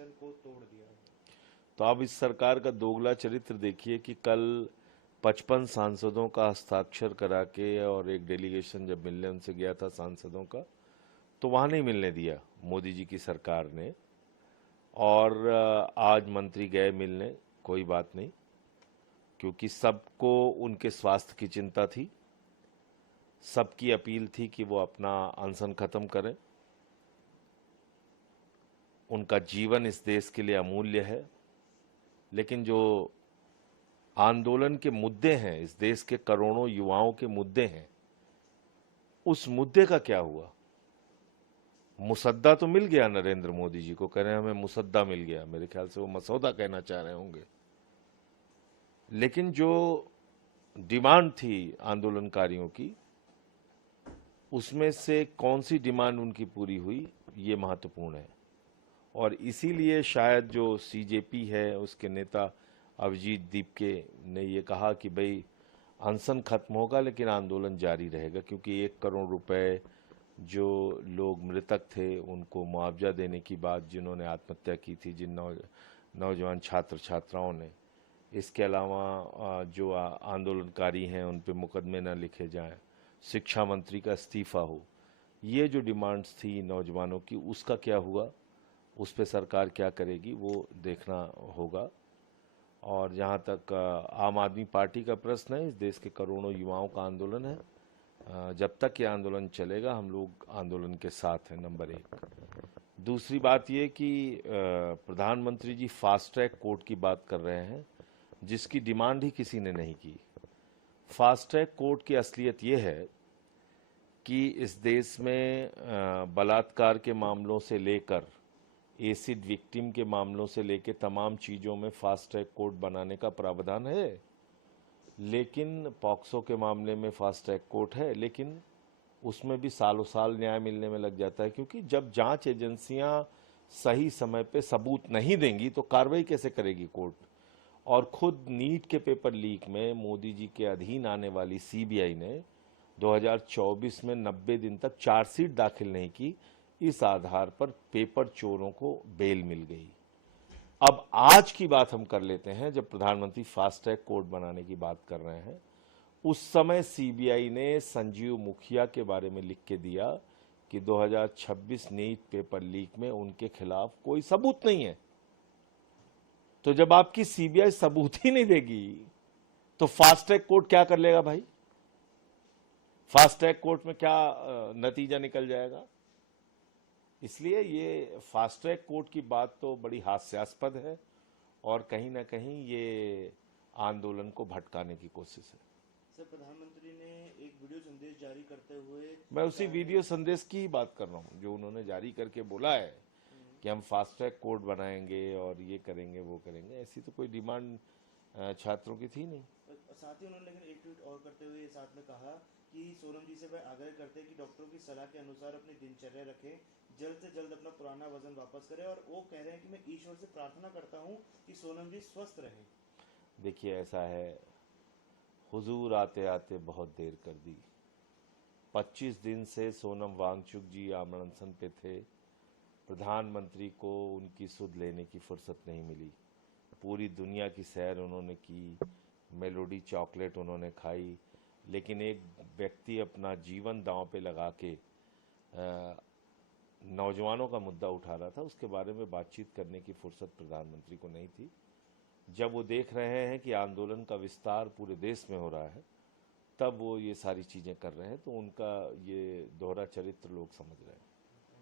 अनुशासन को तोड़ दिया है। तो आप इस सरकार का दोगला चरित्र देखिए कि कल 55 सांसदों का हस्ताक्षर करा के और एक डेलीगेशन जब मिलने उनसे गया था सांसदों का, तो वहां नहीं मिलने दिया मोदी जी की सरकार ने। और आज मंत्री गए मिलने, कोई बात नहीं, क्योंकि सबको उनके स्वास्थ्य की चिंता थी, सबकी अपील थी कि वो अपना अनशन खत्म करें। उनका जीवन इस देश के लिए अमूल्य है, लेकिन जो आंदोलन के मुद्दे हैं, इस देश के करोड़ों युवाओं के मुद्दे हैं, उस मुद्दे का क्या हुआ? मुसद्दा तो मिल गया नरेंद्र मोदी जी को, कह रहे हैं हमें मुसद्दा मिल गया, मेरे ख्याल से वो मसौदा कहना चाह रहे होंगे। लेकिन जो डिमांड थी आंदोलनकारियों की, उसमें से कौन सी डिमांड उनकी पूरी हुई, ये महत्वपूर्ण है। और इसीलिए शायद जो सीजेपी है उसके नेता अभिजीत दीपके ने ये कहा कि भाई अनशन खत्म होगा लेकिन आंदोलन जारी रहेगा, क्योंकि 1 करोड़ रुपए जो लोग मृतक थे उनको मुआवजा देने की बात, जिन्होंने आत्महत्या की थी, जिन नौजवान छात्र छात्राओं ने, इसके अलावा जो आंदोलनकारी हैं उन पे मुकदमे न लिखे जाएं, शिक्षा मंत्री का इस्तीफा हो, ये जो डिमांड्स थी नौजवानों की, उसका क्या हुआ, उस पर सरकार क्या करेगी वो देखना होगा। और जहाँ तक आम आदमी पार्टी का प्रश्न है, इस देश के करोड़ों युवाओं का आंदोलन है। जब तक ये आंदोलन चलेगा हम लोग आंदोलन के साथ हैं, नंबर 1। दूसरी बात ये कि प्रधानमंत्री जी फास्ट ट्रैक कोर्ट की बात कर रहे हैं, जिसकी डिमांड ही किसी ने नहीं की। फास्ट ट्रैक कोर्ट की असलियत ये है कि इस देश में बलात्कार के मामलों से लेकर एसिड विक्टिम के मामलों से लेकर तमाम चीज़ों में फास्ट ट्रैक कोर्ट बनाने का प्रावधान है। लेकिन पॉक्सो के मामले में फास्ट ट्रैक कोर्ट है, लेकिन उसमें भी सालों साल न्याय मिलने में लग जाता है, क्योंकि जब जांच एजेंसियां सही समय पे सबूत नहीं देंगी तो कार्रवाई कैसे करेगी कोर्ट। और खुद नीट के पेपर लीक में मोदी जी के अधीन आने वाली सीबीआई ने 2024 में 90 दिन तक चार्जशीट दाखिल नहीं की, इस आधार पर पेपर चोरों को बेल मिल गई। अब आज की बात हम कर लेते हैं, जब प्रधानमंत्री फास्ट ट्रैक कोर्ट बनाने की बात कर रहे हैं, उस समय सीबीआई ने संजीव मुखिया के बारे में लिख के दिया कि 2026 नीट पेपर लीक में उनके खिलाफ कोई सबूत नहीं है। तो जब आपकी सीबीआई सबूत ही नहीं देगी तो फास्ट ट्रैक कोर्ट क्या कर लेगा भाई? फास्ट ट्रैक कोर्ट में क्या नतीजा निकल जाएगा? इसलिए ये फास्ट ट्रैक कोर्ट की बात तो बड़ी हास्यास्पद है और कहीं ना कहीं ये आंदोलन को भटकाने की कोशिश है। सर, प्रधानमंत्री ने एक वीडियो संदेश जारी करते हुए मैं उसी वीडियो संदेश की ही बात कर रहा हूँ जो उन्होंने जारी करके बोला है कि हम फास्ट ट्रैक कोर्ट बनाएंगे और ये करेंगे वो करेंगे। ऐसी तो कोई डिमांड छात्रों की थी नहीं। साथ ही उन्होंने लेकिन एक ट्वीट और करते हुए साथ में कहा कि सोनम जी से वह आग्रह करते हैं कि डॉक्टरों की सलाह के अनुसार अपनी दिनचर्या रखें, जल्द से जल्द अपना पुराना वजन वापस करें, और वो कह रहे हैं कि मैं ईश्वर से प्रार्थना करता हूं कि सोनम जी स्वस्थ रहें। देखिए ऐसा है, हुजूर आते आते बहुत देर कर दी। 25 दिन से सोनम वांगचुक जी आमरण अनशन पे थे। प्रधानमंत्री को उनकी सुध लेने की फुर्सत नहीं मिली। पूरी दुनिया की सैर उन्होंने की, मेलोडी चॉकलेट उन्होंने खाई, लेकिन एक व्यक्ति अपना जीवन दांव पे लगा के नौजवानों का मुद्दा उठा रहा था, उसके बारे में बातचीत करने की फुर्सत प्रधानमंत्री को नहीं थी। जब वो देख रहे हैं कि आंदोलन का विस्तार पूरे देश में हो रहा है, तब वो ये सारी चीज़ें कर रहे हैं, तो उनका ये दोहरा चरित्र लोग समझ रहे हैं।